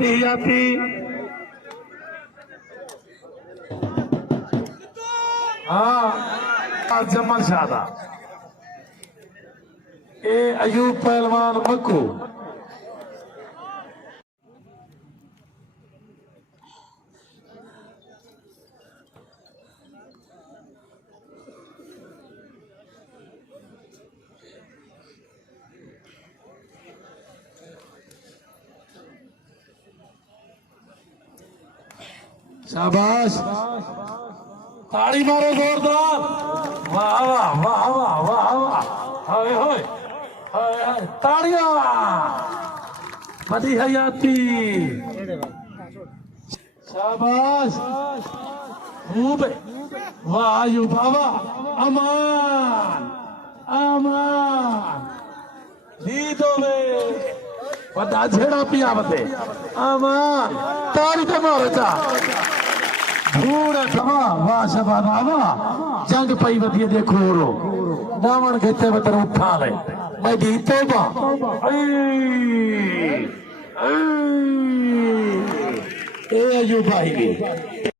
हयाती हाँ जमल शादा ए अयूब पहलवान मक्कू शाबाश ताड़ी मारो जोरदार वाह वाह वाह वाह वाह वाह हाय हाय हाय हाय ताड़ियां बड़ी हयाती शाबाश खूब वाह यू बाबा अमान अमान लीदो में वॾा झेड़ा पिया वते अमान ताड़ी तो मारो चा पूरा कमा वाह शबाना वाह जंग पई वधी देखो रो नावण घेते बतर उठा ले मैं दी तौबा ए अयूब भाई